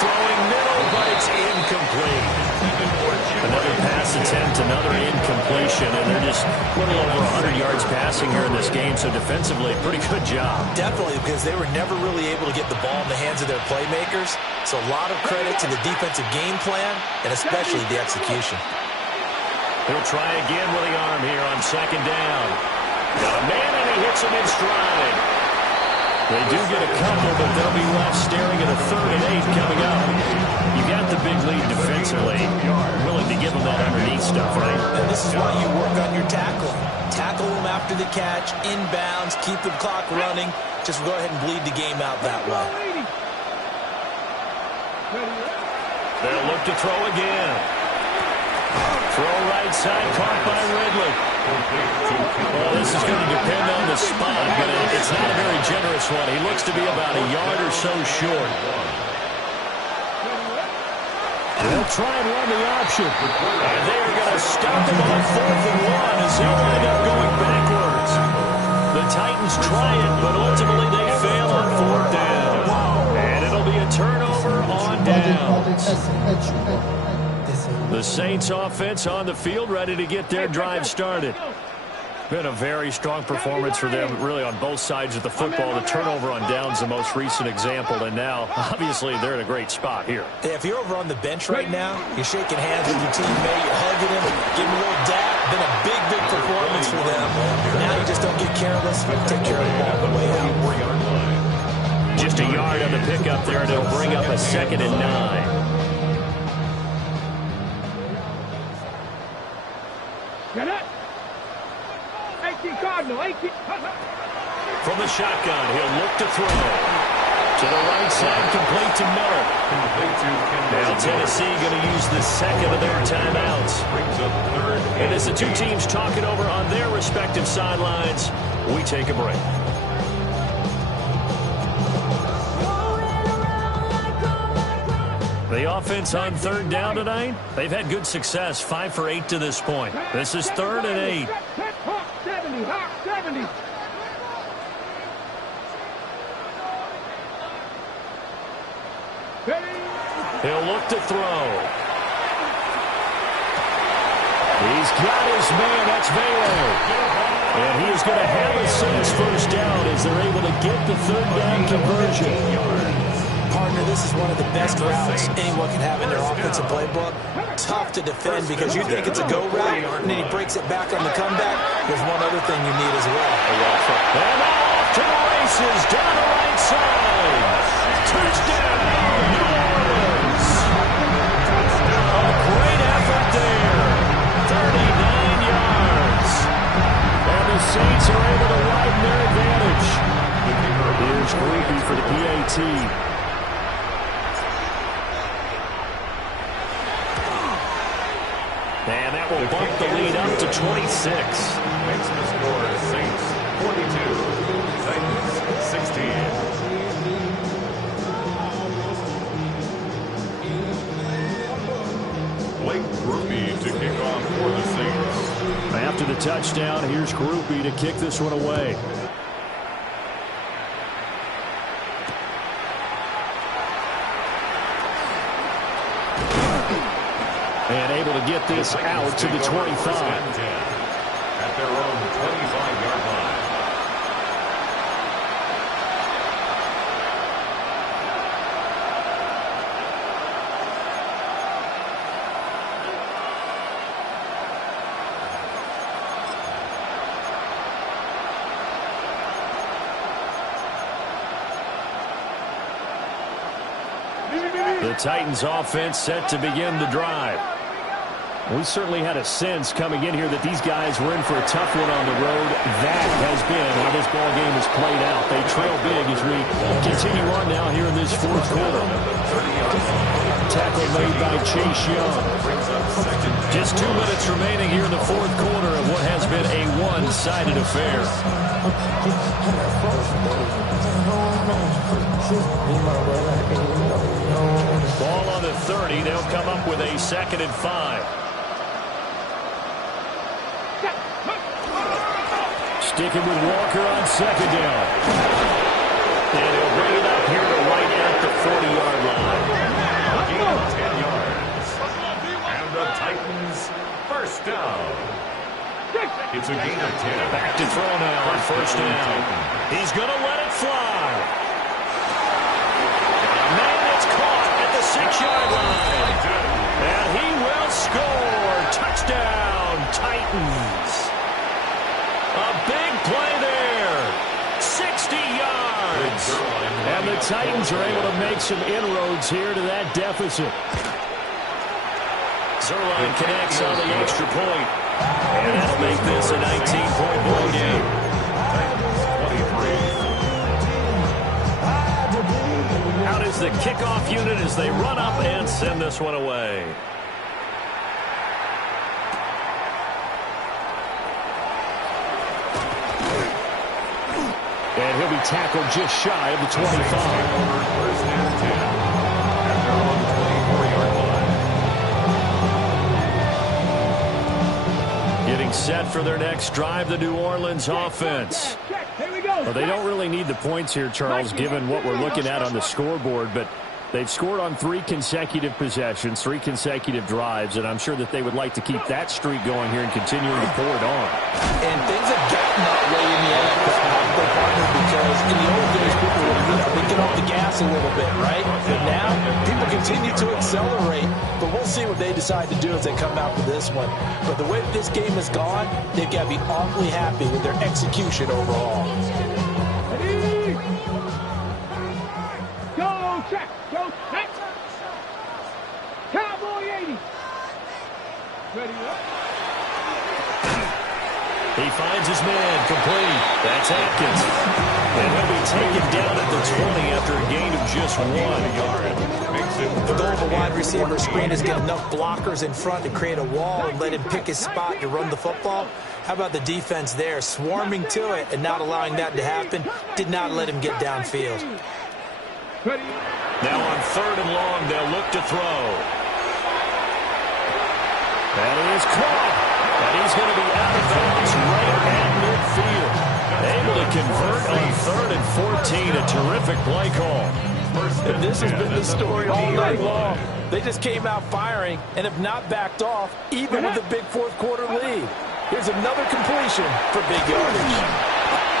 Throwing middle, but it's incomplete. Another pass attempt, another incompletion, and they're just a little over 100 yards passing here in this game, so defensively, pretty good job. Definitely, because they were never really able to get the ball in the hands of their playmakers, so a lot of credit to the defensive game plan, and especially the execution. He'll try again with the arm here on second down. Got a man, and he hits him in stride. They do get a couple, but they'll be left staring at a 3rd and 8 coming up. You got the big lead defensively. Willing to give them that underneath stuff, right? And this is why you work on your tackling. Tackle them after the catch, inbounds, keep the clock running. Just go ahead and bleed the game out that way. They'll look to throw again. Throw right side, caught by Ridley. Well, this is going to depend on the spot, but it's not a very generous one. He looks to be about a yard or so short. They'll try and run the option. And they are going to stop him on 4th and 1 as he'll end up going backwards. The Titans try it, but ultimately they fail on 4th down. And it'll be a turnover on downs. The Saints offense on the field, ready to get their drive started. Been a very strong performance for them, really, on both sides of the football. The turnover on downs, the most recent example, and now, obviously, they're in a great spot here. Yeah, if you're over on the bench right now, you're shaking hands with your teammate, you're hugging him, giving him a little dap. Been a big, big performance for them. Now you just don't get careless. Take care of the ball on the way out. Just a yard on the pickup there, and it'll bring up a 2nd and 9. Get it. 18 Cardinal. 18. From the shotgun, he'll look to throw. To the right side, complete to Miller. Now Tennessee going to use the 2nd of their timeouts. And as the two teams talk it over on their respective sidelines, we take a break. The offense on 3rd down tonight, they've had good success, 5 for 8 to this point. This is 3rd and 8. 70. 70. He'll look to throw. He's got his man. That's Baylor. And he is going to have a Saints first down as they're able to get the third down conversion. Partner, this is one of the best routes anyone can have in their offensive playbook. Tough to defend because you think it's a go route, and then he breaks it back on the comeback. There's one other thing you need as well. And off to the races, down the right side. Touchdown, New Orleans. A great effort there. 39 yards. And the Saints are able to widen their advantage. Here's Creepy for the PAT. And that will bump the lead up to 26. Makes the score Saints 42, Titans 16. Blake Groupie to kick off for the Saints. After the touchdown, here's Groupie to kick this one away. And able to get this out to the 25. At their own 25-yard line. The Titans offense set to begin the drive. We certainly had a sense coming in here that these guys were in for a tough one on the road. That has been how this ball game has played out. They trail big as we continue on now here in this fourth quarter. Tackle made by Chase Young. Just 2 minutes remaining here in the fourth quarter of what has been a one-sided affair. Ball on the 30. They'll come up with a 2nd and 5. Sticking with Walker on 2nd down. And he'll bring it up here to right at the 40-yard line. A gain of 10 yards. And the Titans first down. It's a gain of 10. Back to throw now on first down. He's going to let it fly. Man, it's caught at the 6-yard line. And he will score. Touchdown, Titans. A big play there. 60 yards. And the Titans are able to make some inroads here to that deficit. Zerline connects on the extra point. And that'll make this a 19-point ball game. Out is the kickoff unit as they run up and send this one away. And he'll be tackled just shy of the 25. First and 10. At their own 24-yard line. Getting set for their next drive, the New Orleans offense. Well, they don't really need the points here, Charles, given what we're looking at on the scoreboard, but they've scored on 3 consecutive possessions, 3 consecutive drives, and I'm sure that they would like to keep that streak going here and continuing to pour it on. And things have gotten that way in the NFL, partner, because in the old days, people would get off the gas a little bit, right? But now, people continue to accelerate, but we'll see what they decide to do as they come out with this one. But the way that this game has gone, they've got to be awfully happy with their execution overall. Ready? Go check. Go check. Cowboy 80. Ready up. He finds his man complete. That's Atkins. And he'll be taken down at the 20 after a gain of just 1 yard. The goal of a wide receiver screen is get enough blockers in front to create a wall and let him pick his spot to run the football. How about the defense there, swarming to it and not allowing that to happen? Did not let him get downfield. Now on 3rd and long, they'll look to throw. And he is caught. And he's going to be out of bounds right at midfield. Able to convert on 3rd and 14. A terrific play call. And this has been the story all night long. They just came out firing and have not backed off, even with the big fourth quarter lead. Here's another completion for big yardage.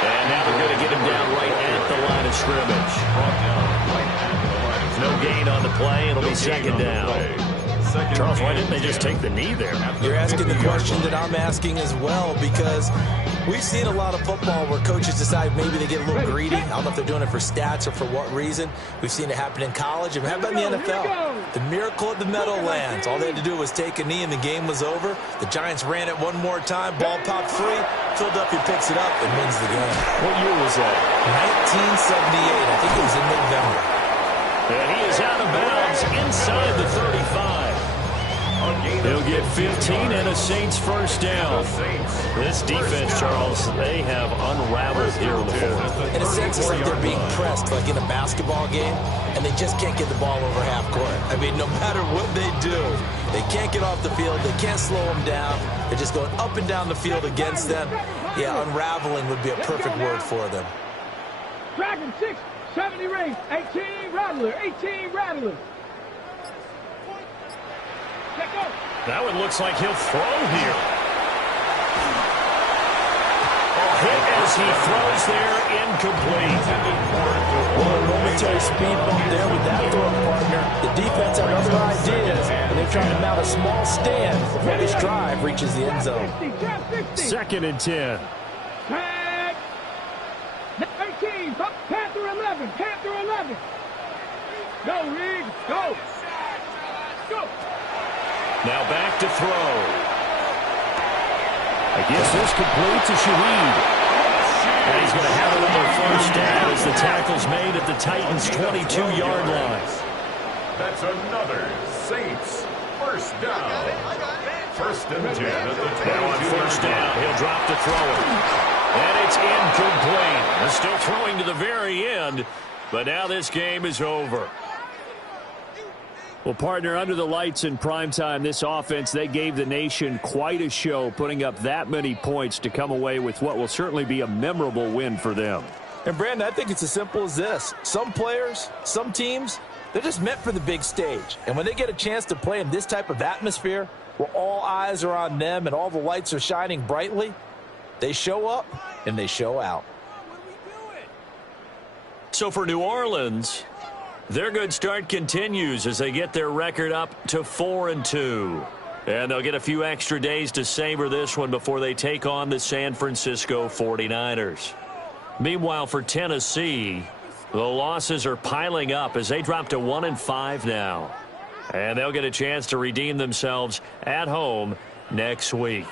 And now they're going to get him down right at the line of scrimmage. No gain on the play. It'll be second down. Charles, why didn't they just take the knee there? You're asking the question that I'm asking as well, because we've seen a lot of football where coaches decide maybe they get a little greedy. I don't know if they're doing it for stats or for what reason. We've seen it happen in college. And how about in the NFL? The miracle of the Meadowlands. All they had to do was take a knee and the game was over. The Giants ran it one more time. Ball popped free. Philadelphia picks it up and wins the game. What year was that? 1978. I think it was in November. And he is out of bounds inside the 35. He'll get 15 and a Saints first down. This defense, Charles, they have unraveled here in the fourth. In a sense, it's like they're being pressed, like in a basketball game, and they just can't get the ball over half court. I mean, no matter what they do, they can't get off the field. They can't slow them down. They're just going up and down the field against them. Yeah, unraveling would be a perfect word for them. Dragon 6, 70 range, 18 Rattler, 18 Rattler. That one looks like he'll throw here. A hit as he throws there, incomplete. Well, a momentary speed bump there with that throw, partner. The defense had other ideas, and they're trying to mount a small stand before this drive reaches the end zone. Second and 10. Tag. 18, Panther 11, Panther 11. Go, Reed, go. Go. Now back to throw. I guess this complete to Shaheed. And he's going to have another first down as the tackle's made at the Titans' 22-yard line. That's another Saints first down. First and 10 at the 22. Now on first down, he'll drop to throw it. And it's incomplete. They're still throwing to the very end, but now this game is over. Well, partner, under the lights in primetime, this offense, they gave the nation quite a show, putting up that many points to come away with what will certainly be a memorable win for them. And, Brandon, I think it's as simple as this. Some players, some teams, they're just meant for the big stage. And when they get a chance to play in this type of atmosphere where all eyes are on them and all the lights are shining brightly, they show up and they show out. So for New Orleans, their good start continues as they get their record up to 4-2. And they'll get a few extra days to savor this one before they take on the San Francisco 49ers. Meanwhile, for Tennessee, the losses are piling up as they drop to 1-5 now. And they'll get a chance to redeem themselves at home next week.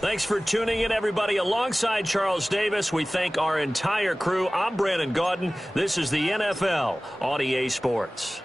Thanks for tuning in, everybody. Alongside Charles Davis, we thank our entire crew. I'm Brandon Gaudin. This is the NFL on EA Sports.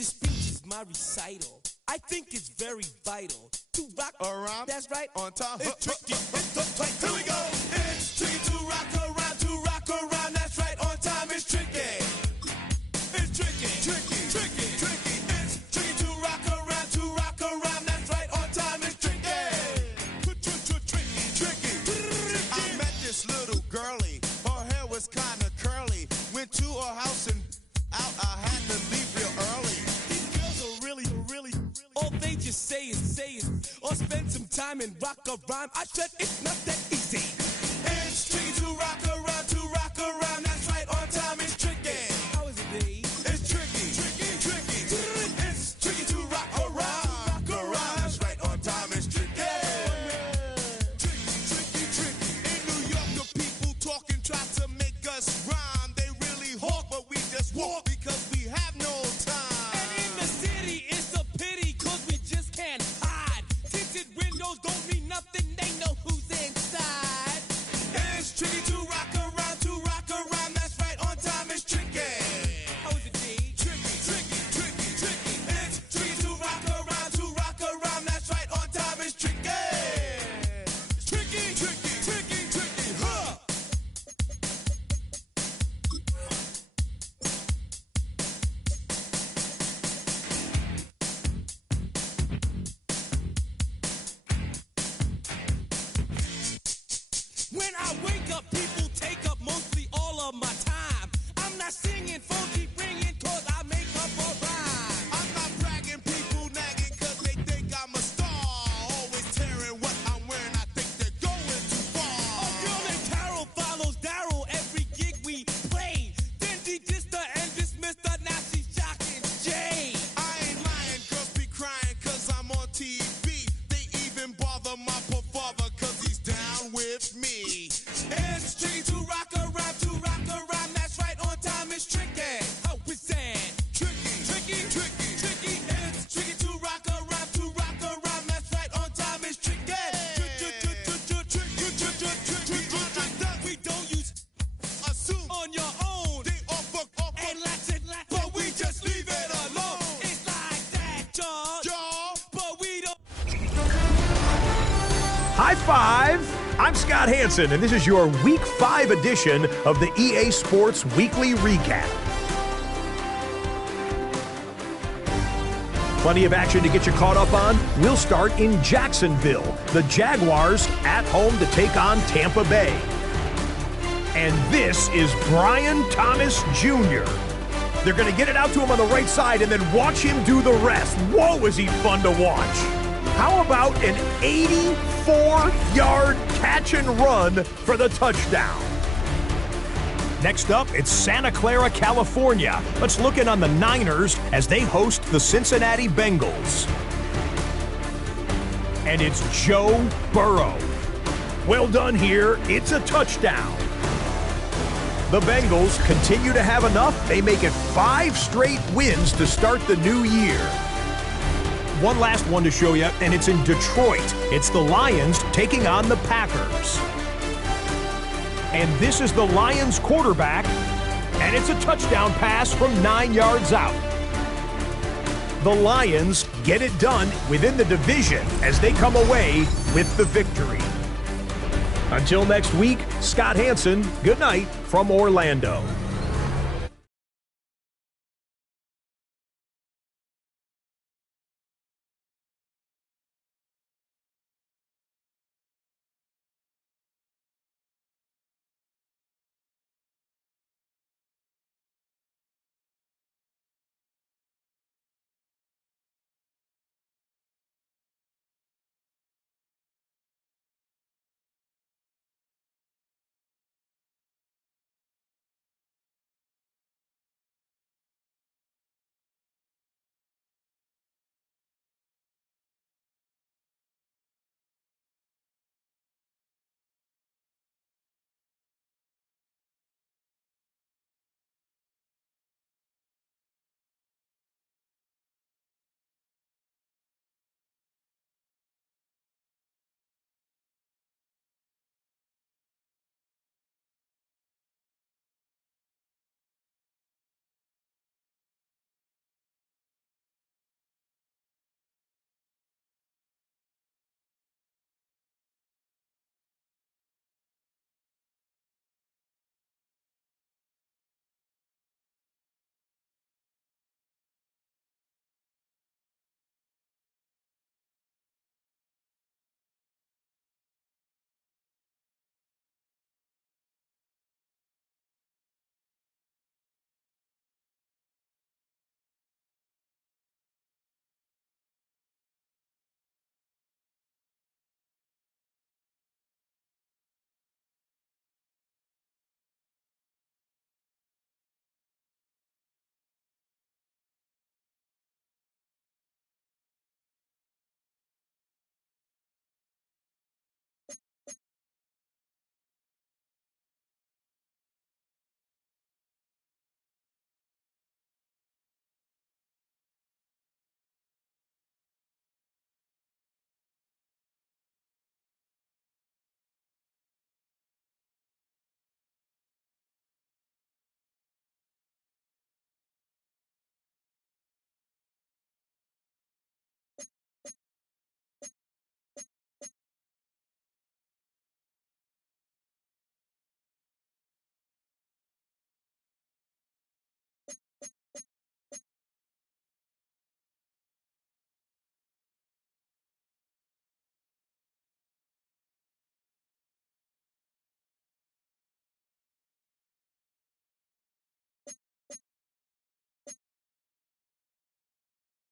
This speech is my recital. I think it's very vital to rock around. That's right. On time. It's tricky. It's tight. Here we go. It's tricky to rock around. To rock around. That's right. On time. It's tricky. It's tricky. Tricky. Tricky. Tricky. It's tricky to rock around. To rock around. That's right. On time. It's tricky. Tricky. Tricky. I met this little girlie. Her hair was kind of curly. Went to her house and out. I had to leave real early. All they just say it, or spend some time and rock a rhyme. I said it's not that easy. It's tricky to rock around, that's right, on time it's tricky. How is it, B? It's tricky, tricky, tricky. It's tricky to rock around, that's right, on time it's tricky. Tricky, tricky, tricky. In New York, the people talking try to make us rhyme. They really hawk, but we just walk because we have no time. And in the city, it's a pity. Can't hide. Tinted windows don't mean nothing. They know who's inside. It's tricky to rock around. That's right. On time it's tricky. How is it, D? Tricky, tricky, tricky, tricky. It's tricky to rock around. That's right. On time it's tricky. Tricky, tricky, tricky, tricky. Huh. When I wake up, people take up mostly all of my time. I'm not singing, phone keep ringing, cause I make up a rhyme. I'm not bragging, people nagging, cause they think I'm a star. Always tearing what I'm wearing, I think they're going too far. A girl named Carol follows Daryl every gig we play. Then de-dissed her and dismissed her, now she's shocking Jay. I ain't lying, girls be crying, cause I'm on TV. They even bother my poor father, cause he's down with me. It's tricky to rock around, that's right, on time it's tricky. How is that? Tricky, tricky, tricky, tricky. It's tricky to rock around, that's right, on time it's tricky. We don't use assume on your own. They offer and latch, but we just leave it alone. It's like that, y'all, but we don't. High five! I'm Scott Hansen, and this is your Week 5 edition of the EA Sports Weekly Recap. Plenty of action to get you caught up on. We'll start in Jacksonville. The Jaguars at home to take on Tampa Bay. And this is Brian Thomas Jr. They're going to get it out to him on the right side and then watch him do the rest. Whoa, is he fun to watch. How about an 84-yard catch and run for the touchdown? Next up, it's Santa Clara, California. Let's look in on the Niners as they host the Cincinnati Bengals. And it's Joe Burrow. Well done here. It's a touchdown. The Bengals continue to have enough. They make it 5 straight wins to start the new year. One last one to show you, and it's in Detroit. It's the Lions taking on the Packers. And this is the Lions quarterback, and it's a touchdown pass from 9 yards out. The Lions get it done within the division as they come away with the victory. Until next week, Scott Hansen, good night from Orlando.